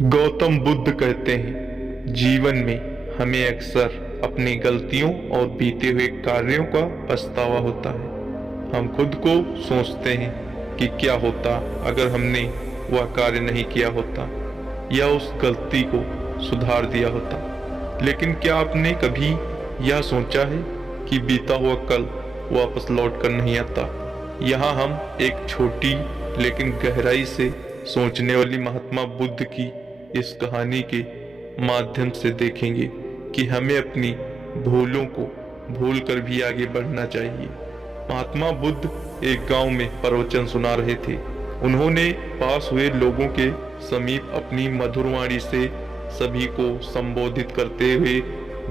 गौतम बुद्ध कहते हैं, जीवन में हमें अक्सर अपनी गलतियों और बीते हुए कार्यों का पछतावा होता है। हम खुद को सोचते हैं कि क्या होता अगर हमने वह कार्य नहीं किया होता या उस गलती को सुधार दिया होता। लेकिन क्या आपने कभी यह सोचा है कि बीता हुआ कल वापस लौट कर नहीं आता? यहाँ हम एक छोटी लेकिन गहराई से सोचने वाली महात्मा बुद्ध की इस कहानी के माध्यम से देखेंगे कि हमें अपनी भूलों को भूल कर भी आगे बढ़ना चाहिए। महात्मा बुद्ध एक गांव में प्रवचन सुना रहे थे। उन्होंने पास हुए लोगों के समीप अपनी मधुर वाणी से सभी को संबोधित करते हुए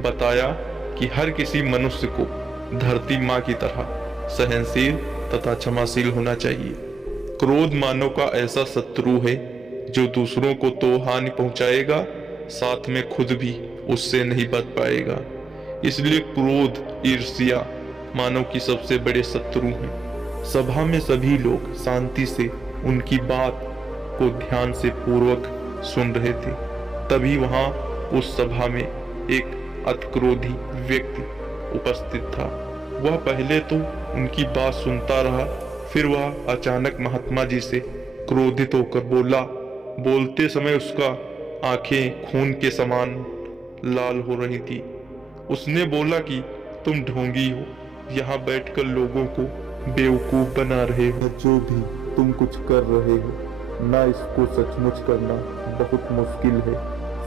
बताया कि हर किसी मनुष्य को धरती माँ की तरह सहनशील तथा क्षमाशील होना चाहिए। क्रोध मानव का ऐसा शत्रु है जो दूसरों को तो हानि पहुंचाएगा, साथ में खुद भी उससे नहीं बच पाएगा। इसलिए क्रोध, ईर्ष्या मानव की सबसे बड़े शत्रु हैं। सभा में सभी लोग शांति से उनकी बात को ध्यान से पूर्वक सुन रहे थे। तभी वहां उस सभा में एक अतिक्रोधी व्यक्ति उपस्थित था। वह पहले तो उनकी बात सुनता रहा, फिर वह अचानक महात्मा जी से क्रोधित होकर बोला। बोलते समय उसका आंखें खून के समान लाल हो रही थी। उसने बोला कि तुम ढोंगी हो, यहाँ बैठकर लोगों को बेवकूफ बना रहे हो। जो भी तुम कुछ कर रहे हो ना, इसको सचमुच करना बहुत मुश्किल है।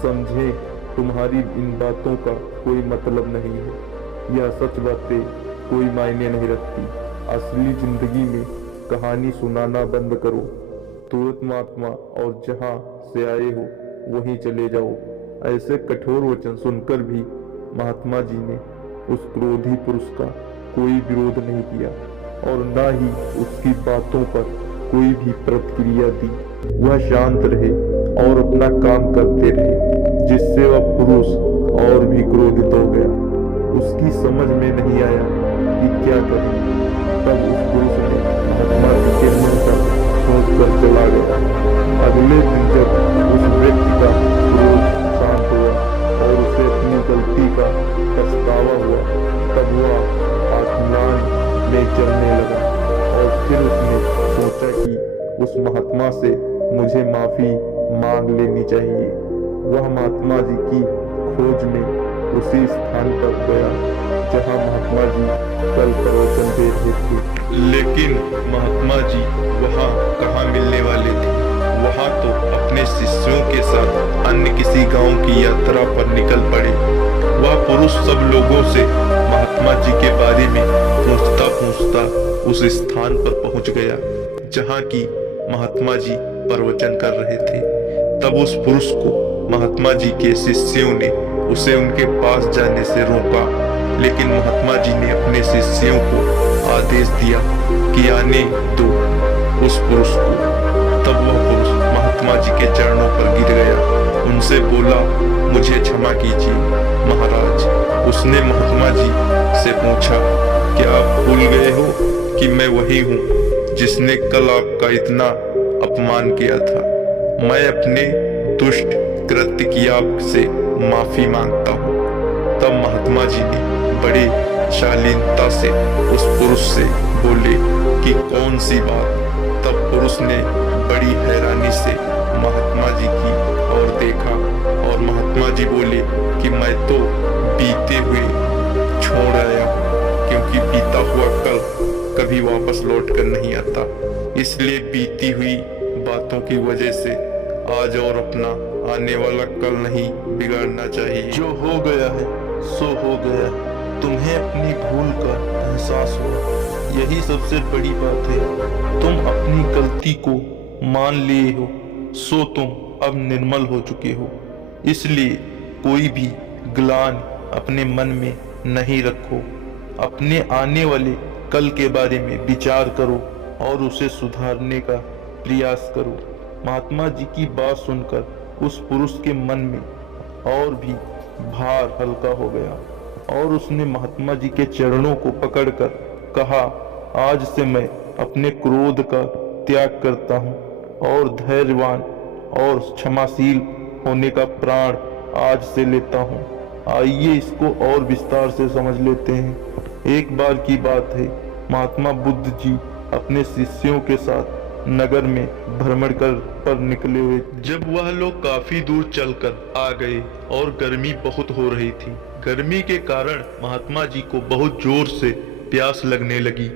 समझे, तुम्हारी इन बातों का कोई मतलब नहीं है। यह सच बातें कोई मायने नहीं रखती। असली जिंदगी में कहानी सुनाना बंद करो। तुरंत महात्मा और जहां से आए हो वहीं चले जाओ। ऐसे कठोर वचन सुनकर भी महात्मा जी ने उस क्रोधी पुरुष का कोई विरोध नहीं किया और न ही उसकी बातों पर कोई भी प्रतिक्रिया दी। वह शांत रहे और अपना काम करते रहे, जिससे वह पुरुष और भी क्रोधित हो गया। उसकी समझ में नहीं आया कि क्या करे। तब उस पुरुष ने महात्मा जी के मन का सोच कर चला गया। अगले दिन जब उस व्यक्ति का क्रोध शांत हुआ और उसे अपनी गलती का पछतावा हुआ, तब वह आत्मान में चलने लगा और फिर उसने सोचा कि उस महात्मा से मुझे माफी मांग लेनी चाहिए। वह महात्मा जी की खोज में उसी स्थान पर गया जहां महात्मा जी कल प्रवचन दे रहे थे। लेकिन महात्मा जी वहाँ कहाँ मिलने वाले थे? वहाँ तो अपने शिष्यों के साथ अन्य किसी गांव की यात्रा पर निकल पड़े। वह पुरुष सब लोगों से महात्मा जी के बारे में पूछता पूछता उस स्थान पर पहुंच गया जहाँ की महात्मा जी प्रवचन कर रहे थे। तब उस पुरुष को महात्मा जी के शिष्यों ने उसे उनके पास जाने से रोका, लेकिन महात्मा जी ने अपने शिष्यों को आदेश दिया कि आने दो उस पुरुष को। तब वह पुरुष महात्मा जी के चरणों पर गिर गया। उनसे बोला, मुझे क्षमा कीजिए महाराज। उसने महात्मा जी से पूछा, क्या आप भूल गए हो कि मैं वही हूँ जिसने कल आपका इतना अपमान किया था? मैं अपने दुष्ट कृत्य की आपसे माफी मांगता हूँ। तब महात्मा जी ने बड़ी शालीनता से उस पुरुष से बोले कि कौन सी बात? तब पुरुष ने बड़ी हैरानी से महात्मा जी की ओर देखा और महात्मा जी बोले कि मैं तो बीते हुए छोड़ आया, क्योंकि बीता हुआ कल कभी वापस लौट कर नहीं आता। इसलिए बीती हुई बातों की वजह से आज और अपना आने वाला कल नहीं बिगाड़ना चाहिए। जो हो गया है सो हो गया है। तुम्हें अपनी भूल का एहसास हुआ, यही सबसे बड़ी बात है। तुम अपनी गलती को मान लिए हो, सो तुम अब निर्मल हो चुके हो। इसलिए कोई भी ग्लानि अपने मन में नहीं रखो। अपने आने वाले कल के बारे में विचार करो और उसे सुधारने का प्रयास करो। महात्मा जी की बात सुनकर उस पुरुष के मन में और भी भार हल्का हो गया और उसने महात्मा जी के चरणों को पकड़कर कहा, आज से मैं अपने क्रोध का त्याग करता हूँ और धैर्यवान और क्षमाशील होने का प्राण आज से लेता हूँ। आइए इसको और विस्तार से समझ लेते हैं। एक बार की बात है, महात्मा बुद्ध जी अपने शिष्यों के साथ नगर में भ्रमण पर निकले हुए। जब वह लोग काफी दूर चलकर आ गए और गर्मी बहुत हो रही थी। गर्मी के कारण महात्मा जी को बहुत जोर से प्यास लगने लगी।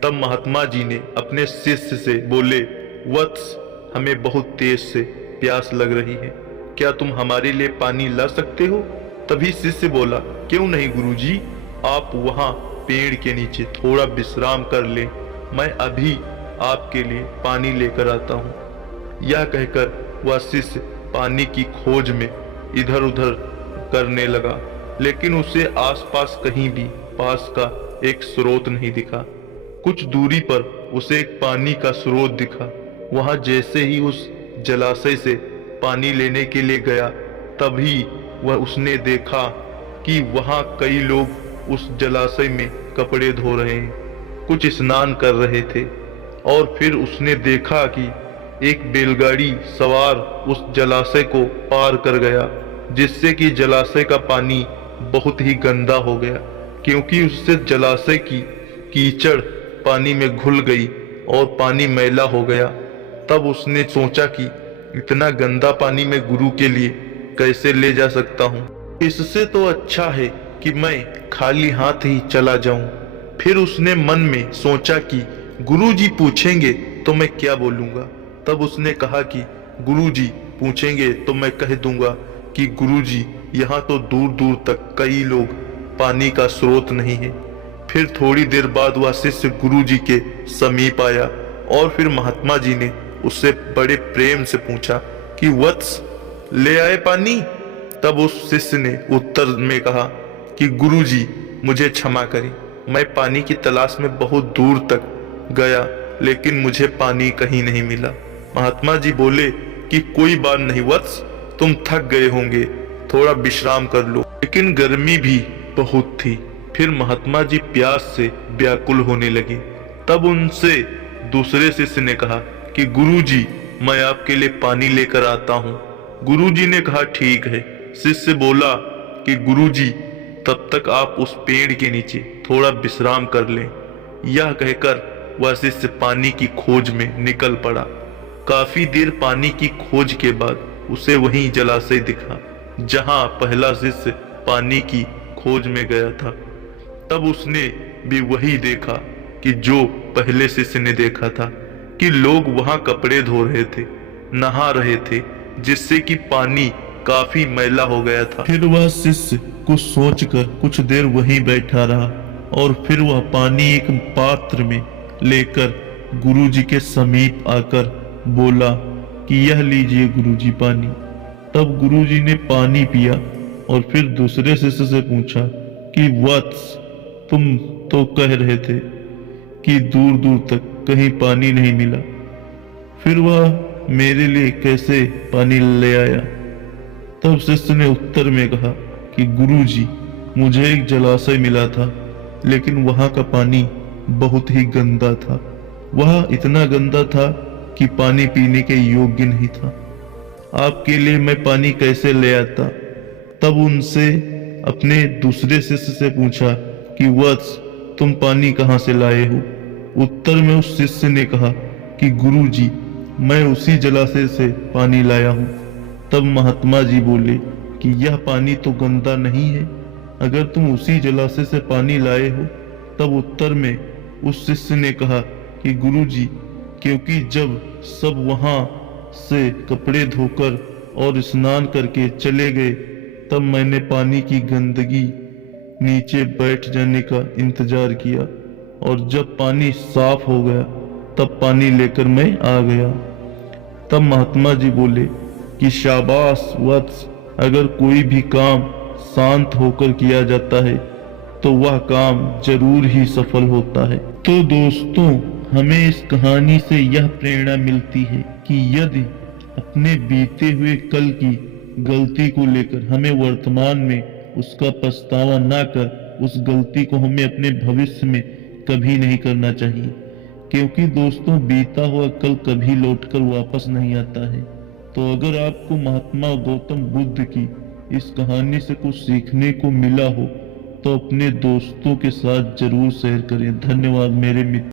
तब महात्मा जी ने अपने शिष्य से बोले, वत्स, हमें बहुत तेज से प्यास लग रही है, क्या तुम हमारे लिए पानी ला सकते हो? तभी शिष्य बोला, क्यों नहीं गुरुजी, आप वहाँ पेड़ के नीचे थोड़ा विश्राम कर लें, मैं अभी आपके लिए पानी लेकर आता हूँ। यह कहकर वह शिष्य पानी की खोज में इधर उधर करने लगा, लेकिन उसे आसपास कहीं भी पास का एक स्रोत नहीं दिखा। कुछ दूरी पर उसे एक पानी का स्रोत दिखा। वहां जैसे ही उस जलाशय से पानी लेने के लिए गया, तभी उसने देखा कि वहां कई लोग उस जलाशय में कपड़े धो रहे हैं, कुछ स्नान कर रहे थे। और फिर उसने देखा कि एक बैलगाड़ी सवार उस जलाशय को पार कर गया, जिससे कि जलाशय का पानी बहुत ही गंदा हो गया, क्योंकि उससे जलाशय की कीचड़ पानी में घुल गई और पानी मैला हो गया। तब उसने सोचा कि इतना गंदा पानी मैं गुरु के लिए कैसे ले जा सकता हूँ, इससे तो अच्छा है कि मैं खाली हाथ ही चला जाऊं। फिर उसने मन में सोचा कि गुरुजी पूछेंगे तो मैं क्या बोलूंगा। तब उसने कहा कि गुरुजी पूछेंगे तो मैं कह दूंगा कि गुरुजी, यहाँ तो दूर दूर तक कई लोग पानी का स्रोत नहीं है। फिर थोड़ी देर बाद वह शिष्य गुरुजी के समीप आया और फिर महात्मा जी ने उससे बड़े प्रेम से पूछा कि वत्स, ले आए पानी? तब उस शिष्य ने उत्तर में कहा कि गुरुजी, मुझे क्षमा करें, मैं पानी की तलाश में बहुत दूर तक गया, लेकिन मुझे पानी कहीं नहीं मिला। महात्मा जी बोले कि कोई बात नहीं वत्स, तुम थक गए होंगे, थोड़ा विश्राम कर लो। लेकिन गर्मी भी बहुत थी। फिर महात्मा जी प्यास से व्याकुल होने लगे। तब उनसे दूसरे शिष्य ने कहा कि गुरुजी, मैं आपके लिए पानी लेकर आता हूँ। गुरुजी ने कहा ठीक है। शिष्य बोला कि गुरुजी, तब तक आप उस पेड़ के नीचे थोड़ा विश्राम कर लें। यह कहकर वह शिष्य पानी की खोज में निकल पड़ा। काफी देर पानी की खोज के बाद उसे वहीं जलाशय दिखा जहां पहला शिष्य पानी की खोज में गया था। तब उसने भी वही देखा कि जो पहले शिष्य ने देखा था, कि लोग वहां कपड़े धो रहे थे, नहा रहे थे, जिससे कि पानी काफी मैला हो गया था। फिर वह शिष्य कुछ सोचकर कुछ देर वहीं बैठा रहा और फिर वह पानी एक पात्र में लेकर गुरुजी के समीप आकर बोला कि यह लीजिए गुरुजी पानी। तब गुरुजी ने पानी पिया और फिर दूसरे शिष्य से पूछा कि वत्स, तुम तो कह रहे थे कि दूर दूर तक कहीं पानी नहीं मिला, फिर वह मेरे लिए कैसे पानी ले आया? तब शिष्य ने उत्तर में कहा कि गुरुजी, मुझे एक जलाशय मिला था, लेकिन वहां का पानी बहुत ही गंदा था। वह इतना गंदा था कि पानी पीने के योग्य नहीं था। आपके लिए मैं पानी कैसे ले आता? तब उनसे अपने दूसरे शिष्य से पूछा कि वत्स, तुम पानी कहाँ से लाए हो? उत्तर में उस शिष्य ने कहा कि गुरुजी, मैं उसी जलाशय से पानी लाया हूँ। तब महात्मा जी बोले कि यह पानी तो गंदा नहीं है, अगर तुम उसी जलाशय से पानी लाए हो। तब उत्तर में उस शिष्य ने कहा कि गुरुजी, क्योंकि जब सब वहां से कपड़े धोकर और स्नान करके चले गए, तब मैंने पानी की गंदगी नीचे बैठ जाने का इंतजार किया, और जब पानी साफ हो गया तब पानी लेकर मैं आ गया। तब महात्मा जी बोले कि शाबाश वत्स, अगर कोई भी काम शांत होकर किया जाता है तो वह काम जरूर ही सफल होता है। तो दोस्तों, हमें इस कहानी से यह प्रेरणा मिलती है कि यदि अपने बीते हुए कल की गलती को लेकर हमें वर्तमान में उसका पछतावा ना कर उस गलती को हमें अपने भविष्य में कभी नहीं करना चाहिए, क्योंकि दोस्तों बीता हुआ कल कभी लौटकर वापस नहीं आता है। तो अगर आपको महात्मा गौतम बुद्ध की इस कहानी से कुछ सीखने को मिला हो तो अपने दोस्तों के साथ जरूर शेयर करें। धन्यवाद मेरे मित्र।